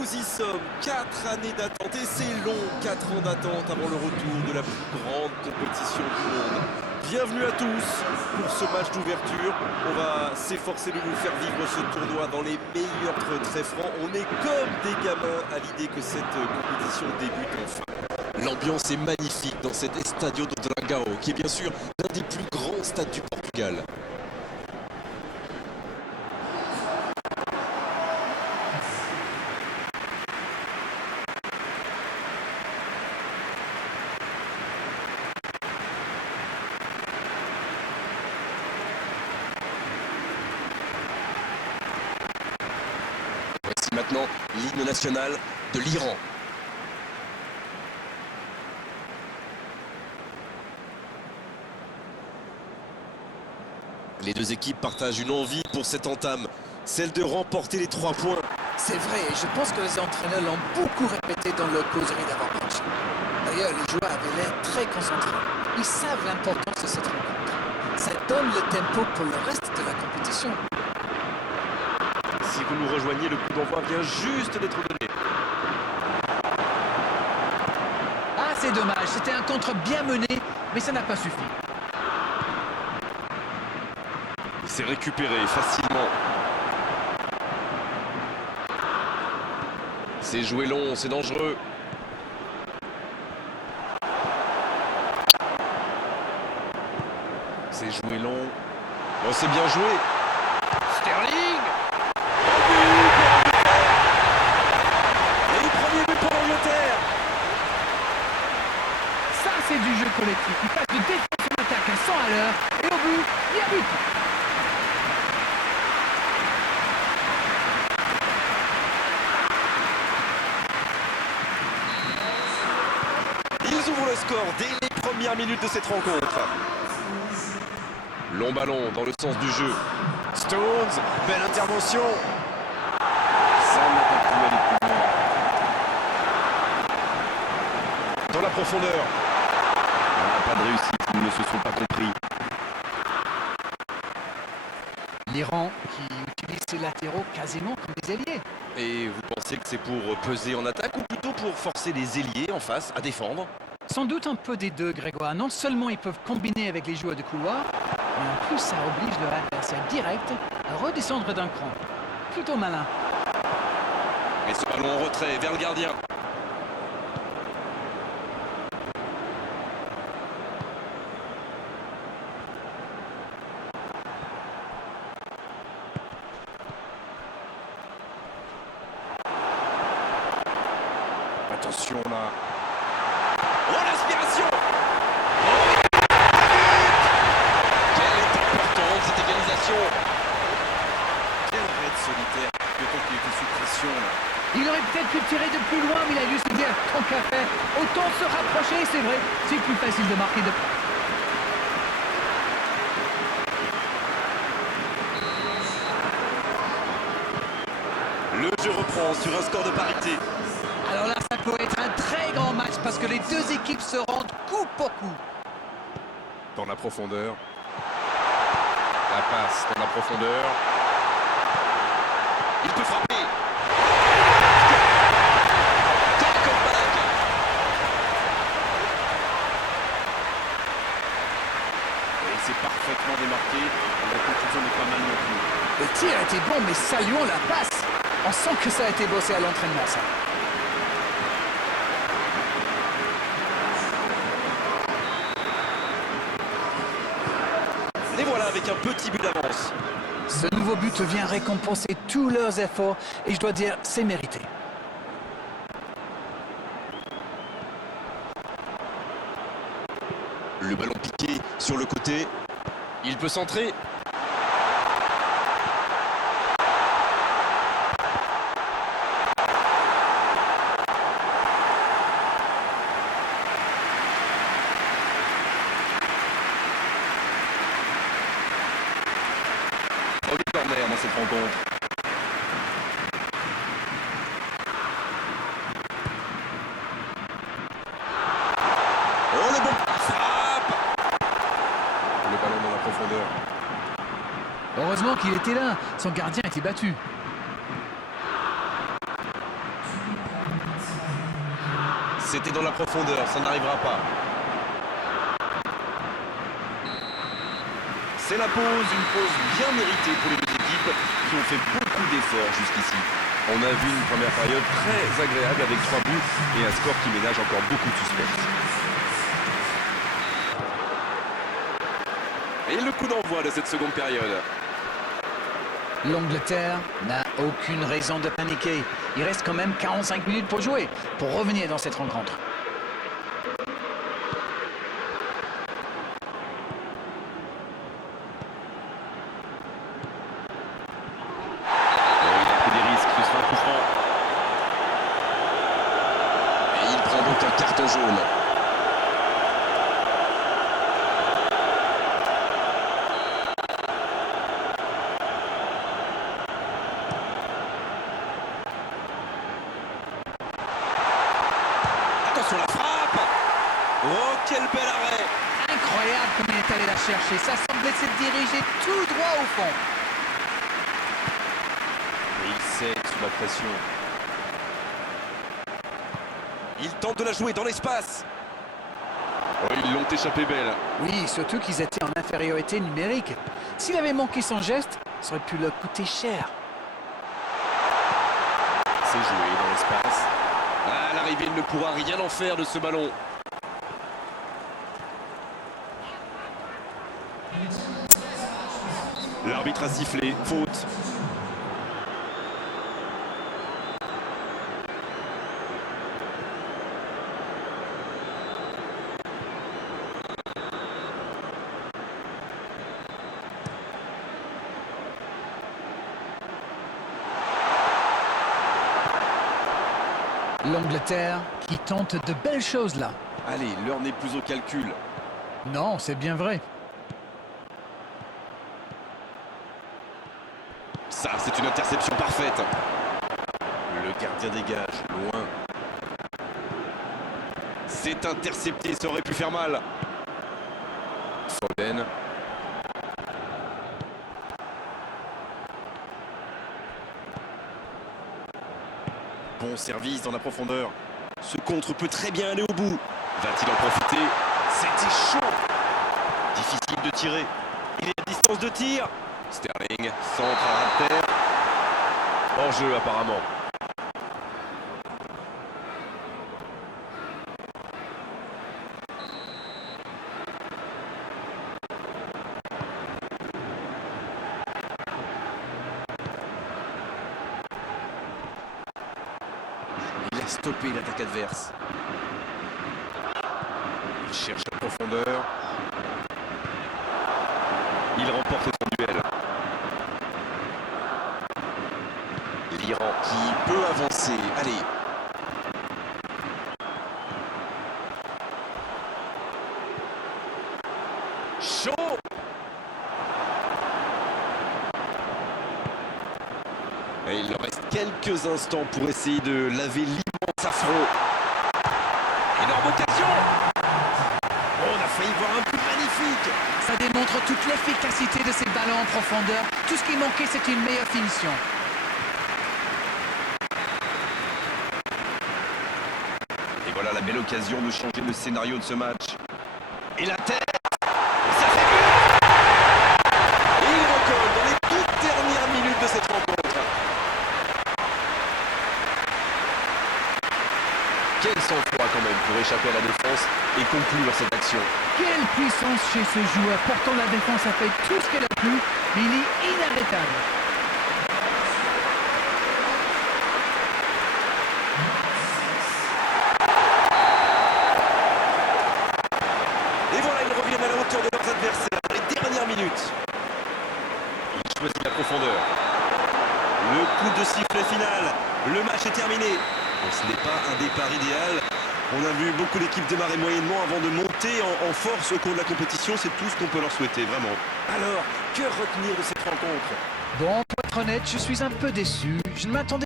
nous y sommes, 4 années d'attente, et c'est long, 4 ans d'attente avant le retour de la plus grande compétition du monde. Bienvenue à tous pour ce match d'ouverture. On va s'efforcer de vous faire vivre ce tournoi dans les meilleurs traits francs. On est comme des gamins à l'idée que cette compétition débute enfin. L'ambiance est magnifique dans cet Estádio do Dragão, qui est bien sûr l'un des plus grands stades du Portugal. Voici maintenant l'hymne national de l'Iran. Les deux équipes partagent une envie pour cette entame, celle de remporter les 3 points. C'est vrai, je pense que les entraîneurs l'ont beaucoup répété dans leur causerie d'avant-match. D'ailleurs, les joueurs avaient l'air très concentrés. Ils savent l'importance de cette rencontre. Ça donne le tempo pour le reste de la compétition. Si vous nous rejoignez, le coup d'envoi vient juste d'être donné. Ah, c'est dommage, c'était un contre bien mené, mais ça n'a pas suffi. C'est récupéré facilement. C'est joué long, c'est dangereux. C'est joué long. Oh, c'est bien joué. Sterling. Et le premier but pour l'Angleterre. Ça, c'est du jeu collectif. Il passe de défense en attaque à 100 à l'heure, et au but, il y a but. Ils ouvrent le score dès les premières minutes de cette rencontre. Long ballon dans le sens du jeu. Stones, belle intervention. Ça n'a pas pu aller plus loin. Dans la profondeur. Ah, pas de réussite, ils ne se sont pas compris. L'Iran qui utilise ses latéraux quasiment comme des ailiers. Et vous pensez que c'est pour peser en attaque ou plutôt pour forcer les ailiers en face à défendre? Sans doute un peu des deux, Grégoire. Non seulement ils peuvent combiner avec les joueurs de couloir, mais en plus ça oblige leur adversaire direct à redescendre d'un cran. Plutôt malin. Et ce ballon en retrait vers le gardien. Attention là. Oh l'aspiration! Quelle est importante cette égalisation! Quel raid solitaire, plutôt qu'il était sous pression là. Il aurait peut-être pu tirer de plus loin, mais il a dû se dire tant qu'à faire. Autant se rapprocher, c'est vrai. C'est plus facile de marquer de... Le jeu reprend sur un score de parité. Alors là, ça peut être un très grand match parce que les deux équipes se rendent coup pour coup. Dans la profondeur. La passe dans la profondeur. Il peut frapper. Tac-au-tac. Et c'est parfaitement démarqué. La conclusion n'est pas mal non plus. Le tir était bon, mais saluons la passe. On sent que ça a été bossé à l'entraînement, ça. Les voilà avec un petit but d'avance. Ce nouveau but vient récompenser tous leurs efforts et je dois dire, c'est mérité. Le ballon piqué sur le côté. Il peut centrer. Corner dans cette rencontre. Oh le bon frappe. Le ballon dans la profondeur. Heureusement qu'il était là. Son gardien était battu. C'était dans la profondeur, ça n'arrivera pas. C'est la pause, une pause bien méritée pour les deux équipes qui ont fait beaucoup d'efforts jusqu'ici. On a vu une première période très agréable avec 3 buts et un score qui ménage encore beaucoup de suspense. Et le coup d'envoi de cette seconde période. L'Angleterre n'a aucune raison de paniquer. Il reste quand même 45 minutes pour jouer, pour revenir dans cette rencontre. Il a pris des risques, ce sera un coup franc. Et il prend donc un carton jaune. Attention la frappe. Oh, quel bel arrêt. Incroyable comme il est allé la chercher. Ça semblait se diriger tout droit au fond. Et il cède sous la pression. Il tente de la jouer dans l'espace. Oh, ils l'ont échappé belle. Oui, surtout qu'ils étaient en infériorité numérique. S'il avait manqué son geste, ça aurait pu leur coûter cher. C'est joué dans l'espace. À l'arrivée, il ne pourra rien en faire de ce ballon. L'arbitre a sifflé, faute. L'Angleterre qui tente de belles choses là. Allez, l'heure n'est plus au calcul. Non, c'est bien vrai. Ça, c'est une interception parfaite. Le gardien dégage, loin. C'est intercepté, ça aurait pu faire mal. Foden. Bon service dans la profondeur. Ce contre peut très bien aller au bout. Va-t-il en profiter? C'était chaud. Difficile de tirer. Il est à distance de tir. Sterling, centre à terre. Hors jeu apparemment. Il a stoppé l'attaque adverse. Il cherche la profondeur. Il remporte son duel. L'Iran qui peut avancer. Allez. Chaud. Et il leur reste quelques instants pour essayer de laver l'immense affront. Énorme occasion. Oh, on a failli voir un but magnifique. Ça démontre toute l'efficacité de ces ballons en profondeur. Tout ce qui manquait, c'était une meilleure finition. Et voilà la belle occasion de changer le scénario de ce match. Et la tête. Ça fait but. Et il recolle dans les toutes dernières minutes de cette rencontre. Quel sang-froid quand même pour échapper à la défense et conclure cette action. Quelle puissance chez ce joueur. Pourtant, la défense a fait tout ce qu'elle a pu, mais il est inarrêtable. Et voilà, ils reviennent à la hauteur de leurs adversaires dans les dernières minutes. Il choisit la profondeur. Le coup de sifflet final. Le match est terminé. Bon, ce n'est pas un départ idéal. On a vu beaucoup d'équipes démarrer moyennement avant de monter en force au cours de la compétition. C'est tout ce qu'on peut leur souhaiter, vraiment. Alors, que retenir de cette rencontre? Bon, pour être honnête, je suis un peu déçu. Je ne m'attendais